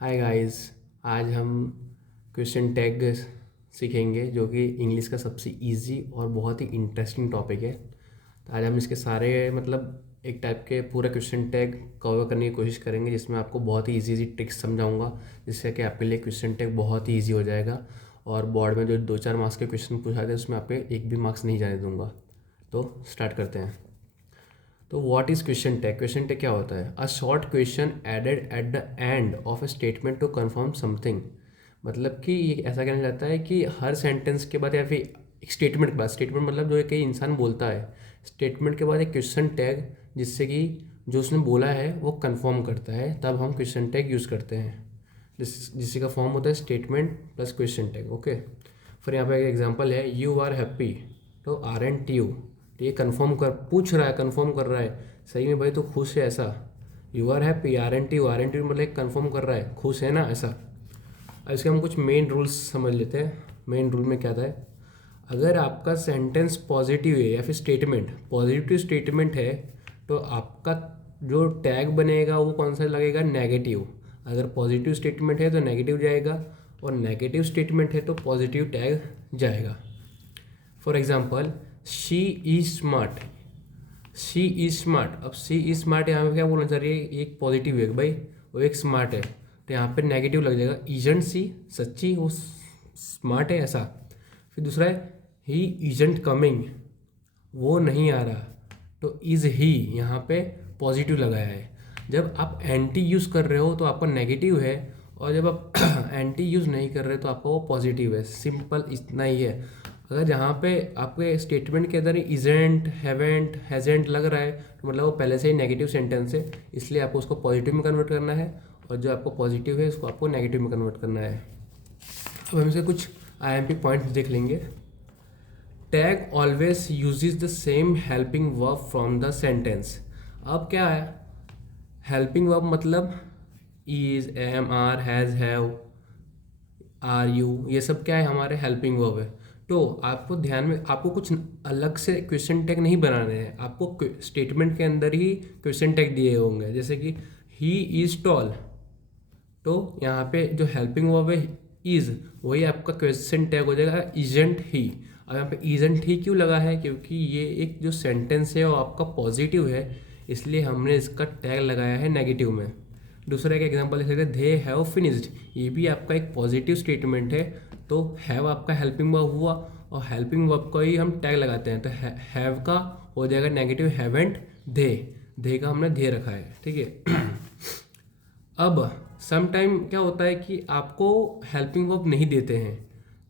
Hi guys. आज हम question tag सीखेंगे जो कि इंग्लिश का सबसे इजी और बहुत ही इंटरेस्टिंग टॉपिक है। तो आज हम इसके सारे एक टाइप के पूरा क्वेश्चन टैग कवर करने की कोशिश करेंगे, जिसमें आपको बहुत ही इजी ट्रिक्स समझाऊंगा, जिससे कि आपके लिए क्वेश्चन टैग बहुत ही ईजी हो जाएगा। और बोर्ड में जो 2-4 मार्क्स के क्वेश्चन पूछा थे उसमें आपके एक भी मार्क्स नहीं जाने दूंगा। तो स्टार्ट करते हैं। तो what is question tag? Question tag क्या होता है? A short question added at the end of a statement to confirm something. मतलब कि ये ऐसा कहना चाहता है कि हर सेंटेंस के बाद या फिर एक स्टेटमेंट के बाद, स्टेटमेंट मतलब जो कोई इंसान बोलता है, स्टेटमेंट के बाद एक क्वेश्चन टैग, जिससे कि जो उसने बोला है वो कंफर्म करता है, तब हम क्वेश्चन टैग यूज़ करते हैं। जिससे का फॉर्म होता है statement plus question tag. Okay, फिर यहाँ पे एक एग्जांपल है, यू आर हैप्पी तो आर एंड यू। तो ये कन्फर्म कर पूछ रहा है, कन्फर्म कर रहा है सही में भाई तो खुश है ऐसा। You are happy, aren't मतलब कन्फर्म कर रहा है खुश है ना ऐसा। अब इसके हम कुछ मेन रूल्स समझ लेते हैं। मेन रूल में क्या था है, अगर आपका सेंटेंस पॉजिटिव है या फिर स्टेटमेंट पॉजिटिव स्टेटमेंट है, तो आपका जो टैग बनेगा वो कौन सा लगेगा? नेगेटिव। अगर पॉजिटिव स्टेटमेंट है तो नेगेटिव जाएगा, और नेगेटिव स्टेटमेंट है तो पॉजिटिव टैग जाएगा। For example, she is smart. She is smart, अब शी इज स्मार्ट यहाँ पे क्या बोलना चाह रही है? एक पॉजिटिव है भाई, वो एक स्मार्ट है, तो यहाँ पे नेगेटिव लग जाएगा। इजंट सी, सच्ची वो स्मार्ट है ऐसा। फिर दूसरा है, ही इजंट कमिंग, वो नहीं आ रहा, तो इज ही यहाँ पे पॉजिटिव लगाया है। जब आप एंटी यूज़ कर रहे हो तो आपका नेगेटिव है, और जब आप एंटी यूज़ नहीं कर रहे तो आपका वो पॉजिटिव है। सिंपल इतना ही है। अगर जहाँ पे आपके स्टेटमेंट के अंदर इजेंट, हैवेंट, हैजेंट लग रहा है, तो मतलब वो पहले से ही नेगेटिव सेंटेंस है, इसलिए आपको उसको पॉजिटिव में कन्वर्ट करना है, और जो आपको पॉजिटिव है उसको आपको नेगेटिव में कन्वर्ट करना है। अब हम इसके कुछ आईएमपी पॉइंट्स देख लेंगे। Tag always uses the same helping verb from the sentence. अब क्या है हेल्पिंग वर्ब? मतलब is, am, are, has, have, are, you, ये सब क्या है? हमारे हेल्पिंग वर्ब है। तो आपको ध्यान में, आपको कुछ अलग से क्वेश्चन टैग नहीं बनाने हैं, आपको स्टेटमेंट के अंदर ही क्वेश्चन टैग दिए होंगे। जैसे कि ही इज टॉल, तो यहाँ पे जो हेल्पिंग वर्ब है इज, वही आपका क्वेश्चन टैग हो जाएगा इजेंट ही। अब यहाँ पे इजेंट ही क्यों लगा है? क्योंकि ये एक जो सेंटेंस है वो आपका पॉजिटिव है, इसलिए हमने इसका टैग लगाया है नेगेटिव में। दूसरा एक एग्जांपल देख सकते हैं, दे हैव फिनिश्ड, ये भी आपका एक पॉजिटिव स्टेटमेंट है, तो हैव आपका हेल्पिंग वर्ब हुआ, और हेल्पिंग वर्ब को ही हम टैग लगाते हैं, तो हैव का हो जाएगा नेगेटिव हैवेंट दे का हमने दे रखा है, ठीक है। अब सम टाइम क्या होता है कि आपको हेल्पिंग वर्ब नहीं देते हैं,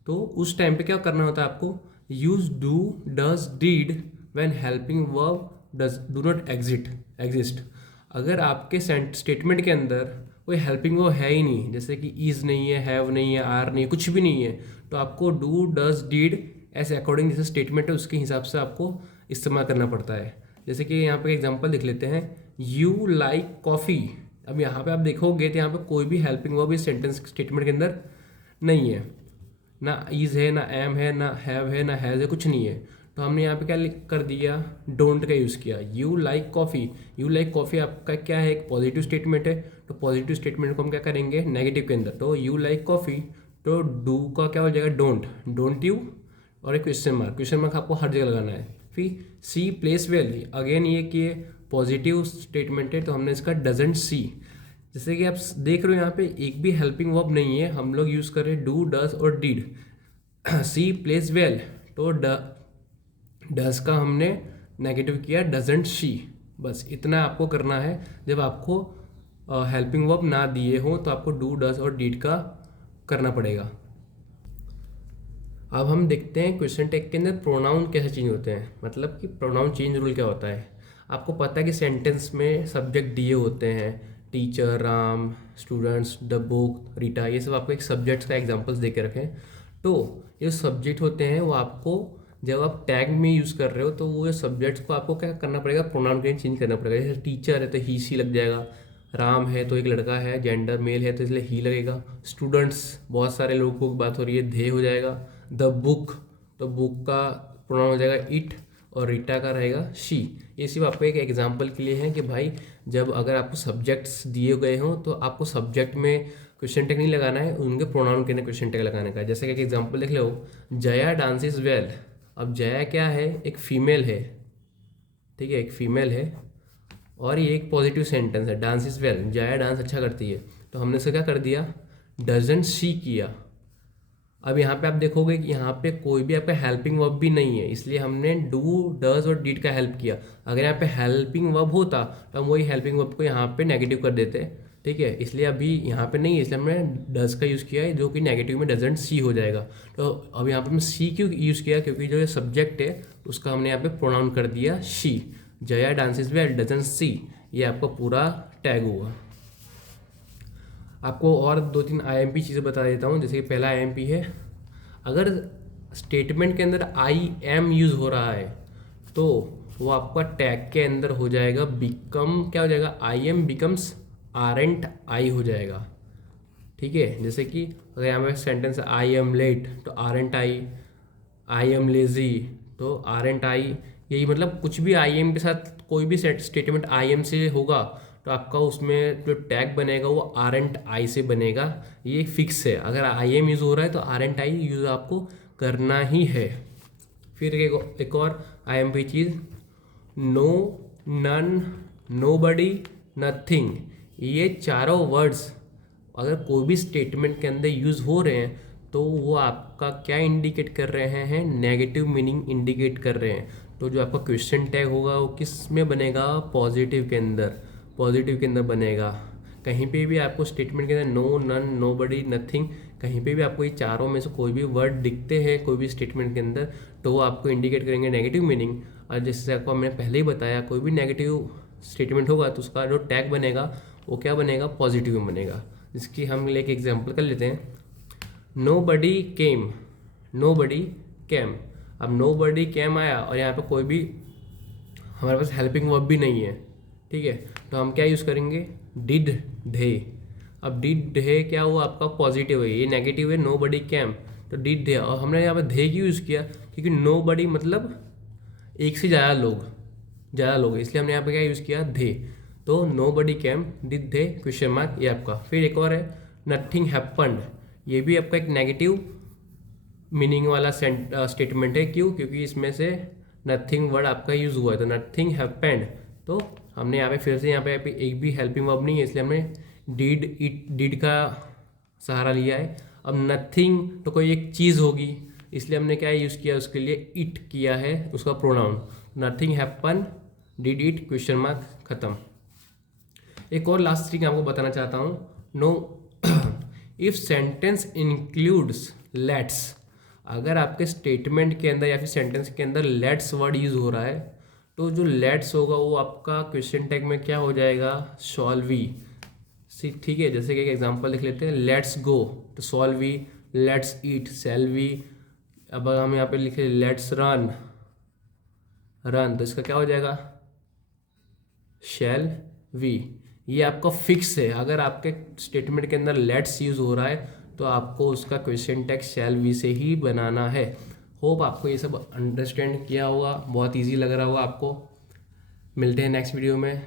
तो उस टाइम पे क्या करना होता है आपको? Use do, does, did when helping verb does do not exist. अगर आपके स्टेटमेंट के अंदर कोई हेल्पिंग वर्ब है ही नहीं, जैसे कि इज नहीं है, हैव नहीं है, आर नहीं है, कुछ भी नहीं है, तो आपको डू, डज, डीड ऐसे अकॉर्डिंग जैसे स्टेटमेंट है उसके हिसाब से आपको इस्तेमाल करना पड़ता है। जैसे कि यहाँ पे एग्जांपल लिख लेते हैं, यू लाइक कॉफ़ी। अब यहाँ पे आप देखोगे तो यहाँ पे कोई भी हेल्पिंग वर्ब इस सेंटेंस स्टेटमेंट के अंदर नहीं है, ना इज है, ना एम है, ना हैव है, ना हैज़ है, कुछ नहीं है। तो हमने यहाँ पे क्या कर दिया? डोंट का यूज़ किया। You like coffee, you like coffee आपका क्या है? एक पॉजिटिव स्टेटमेंट है, तो पॉजिटिव स्टेटमेंट को हम क्या करेंगे नेगेटिव के अंदर, तो यू लाइक कॉफ़ी, तो डू का क्या हो जाएगा? डोंट, डोंट यू, और एक क्वेश्चन मार्क आपको हर जगह लगाना है। फिर सी प्लेस वेल, अगेन ये कि पॉजिटिव स्टेटमेंट है, तो हमने इसका डजेंट सी। जैसे कि आप देख रहे हो यहाँ पे एक भी हेल्पिंग वर्ब नहीं है, हम लोग यूज़ कर रहे हैं डू, डज और डीड। सी प्लेस वेल, तो डज का हमने नेगेटिव किया, डजेंट शी। बस इतना आपको करना है। जब आपको हेल्पिंग वर्ब ना दिए हो तो आपको डू, डज और डीड का करना पड़ेगा। अब हम देखते हैं क्वेश्चन टैग के अंदर प्रोनाउन कैसे चेंज होते हैं। मतलब कि प्रोनाउन चेंज रूल क्या होता है? आपको पता है कि सेंटेंस में सब्जेक्ट दिए होते हैं, teacher, Ram, students, the book, Rita, ये सब आपको एक सब्जेक्ट्स का एग्जांपल्स दे के रखें। तो ये सब्जेक्ट होते हैं वो आपको जब आप टैग में यूज़ कर रहे हो तो वो सब्जेक्ट्स को आपको क्या करना पड़ेगा? प्रोनाउन के चेंज करना पड़ेगा। जैसे टीचर है तो ही सी लग जाएगा, राम है तो एक लड़का है, जेंडर मेल है तो इसलिए ही लगेगा, स्टूडेंट्स बहुत सारे लोगों की बात हो रही है, दे हो जाएगा, द बुक, तो बुक का प्रोनाउन हो जाएगा इट, और रीटा का रहेगा शी। ये सिर्फ आपको एक एग्जांपल के लिए है कि भाई जब अगर आपको सब्जेक्ट्स दिए गए हों तो आपको सब्जेक्ट में क्वेश्चन टैग नहीं लगाना है, उनके प्रोनाउन के लिए क्वेश्चन टैग लगाने का है। जैसे कि एक एग्जांपल देख लो, जया डांसेस वेल। अब जया क्या है, एक फीमेल है, ठीक है, एक फीमेल है और ये एक पॉजिटिव सेंटेंस है, डांसेस वेल, जया डांस अच्छा करती है। तो हमने इसका क्या कर दिया, डजंट शी किया। अब यहाँ पे आप देखोगे कि यहाँ पे कोई भी आपका हेल्पिंग वर्ब भी नहीं है, इसलिए हमने डू, डज और डिड का हेल्प किया। अगर यहाँ पे हेल्पिंग वर्ब होता तो हम वही हेल्पिंग वर्ब को यहाँ पे नेगेटिव कर देते, ठीक है। इसलिए अभी यहाँ पे नहीं है, इसलिए हमने डज का यूज़ किया है, जो कि नेगेटिव में डजेंट सी हो जाएगा। तो अब यहाँ पे मैं सी क्यों यूज़ किया, क्योंकि जो सब्जेक्ट है उसका हमने यहाँ पे प्रोनाउन कर दिया she. Jaya dances well doesn't see, ये आपका पूरा टैग हुआ। आपको और 2-3 IMP चीज़ें बता देता हूँ। जैसे कि पहला IMP है, अगर स्टेटमेंट के अंदर आई एम यूज़ हो रहा है तो वो आपका टैग के अंदर हो जाएगा बिकम, क्या हो जाएगा, आई एम बिकम्स आरंट आई हो जाएगा, ठीक है। जैसे कि अगर यहाँ पे सेंटेंस आई एम लेट तो आरंट आई एम लेजी तो आरंट आई। यही मतलब कुछ भी आई एम के साथ कोई भी स्टेटमेंट आई एम से होगा तो आपका उसमें जो टैग बनेगा वो आरंट आई से बनेगा, ये फिक्स है। अगर आई एम यूज़ हो रहा है तो आरंट आई यूज़ आपको करना ही है। फिर एक और IMP चीज़, नो, नन, नोबडी, नथिंग। ये चारों वर्ड्स अगर कोई भी स्टेटमेंट के अंदर यूज़ हो रहे हैं तो वो आपका क्या इंडिकेट कर रहे हैं, नेगेटिव मीनिंग इंडिकेट कर रहे हैं। तो जो आपका क्वेश्चन टैग होगा वो किस में बनेगा, पॉजिटिव के अंदर, पॉजिटिव के अंदर बनेगा। कहीं पे भी आपको स्टेटमेंट के अंदर नो, नन, नोबडी, नथिंग, कहीं पे भी आपको ये चारों में से कोई भी वर्ड दिखते हैं कोई भी स्टेटमेंट के अंदर तो वो आपको इंडिकेट करेंगे नेगेटिव मीनिंग। और जैसे आपको मैंने पहले ही बताया, कोई भी नेगेटिव स्टेटमेंट होगा तो उसका जो टैग बनेगा वो क्या बनेगा, पॉजिटिव में बनेगा। जिसकी हम लेके एग्जाम्पल कर लेते हैं, नो बडी केम, नो बडी कैम। अब नो बडी कैम आया और यहाँ पे कोई भी हमारे पास हेल्पिंग वर्ब भी नहीं है, ठीक है। तो हम क्या यूज़ करेंगे, डिड धे। अब डिड धे क्या हुआ, आपका पॉजिटिव है, ये नेगेटिव है, नो बडी कैम तो डिड धे। और हमने यहाँ पे धे क्यों यूज़ किया, क्योंकि नो बडी मतलब एक से ज़्यादा लोग, इसलिए हमने यहाँ पे क्या यूज़ किया, धे। तो नो बडी कैम, डिड धे, क्वेश्चन मार्क, ये आपका। फिर एक और है, नथिंग हैपन्ड। ये भी आपका एक नेगेटिव मीनिंग वाला स्टेटमेंट है। क्यों, क्योंकि इसमें से नथिंग वर्ड आपका यूज़ हुआ है, तो नथिंग हैपेंड। तो हमने यहाँ पे फिर से यहाँ पे एक भी हेल्पिंग वर्ब नहीं है, इसलिए हमने डिड, इट, डिड का सहारा लिया है। अब नथिंग तो कोई एक चीज़ होगी, इसलिए हमने क्या यूज़ किया, उसके लिए इट किया है, उसका pronoun. Nothing happen, did it, question mark, खत्म। एक और लास्ट थिंग आपको बताना चाहता हूँ, know if sentence includes let's. अगर आपके स्टेटमेंट के अंदर या फिर सेंटेंस के अंदर लेट्स वर्ड यूज़ हो रहा है तो जो लेट्स होगा वो आपका क्वेश्चन टैग में क्या हो जाएगा, शॉल वी, ठीक है। जैसे कि एक एग्जांपल लिख लेते हैं, लेट्स गो तो shall we, let's eat shall we. अब हम यहाँ पे लिखे लेट्स रन, रन तो इसका क्या हो जाएगा, शैल वी। ये आपका फिक्स है, अगर आपके स्टेटमेंट के अंदर लेट्स यूज़ हो रहा है तो आपको उसका क्वेश्चन टैग शैल वी से ही बनाना है। होप आपको ये सब अंडरस्टैंड किया होगा, बहुत इजी लग रहा होगा आपको। मिलते हैं नेक्स्ट वीडियो में।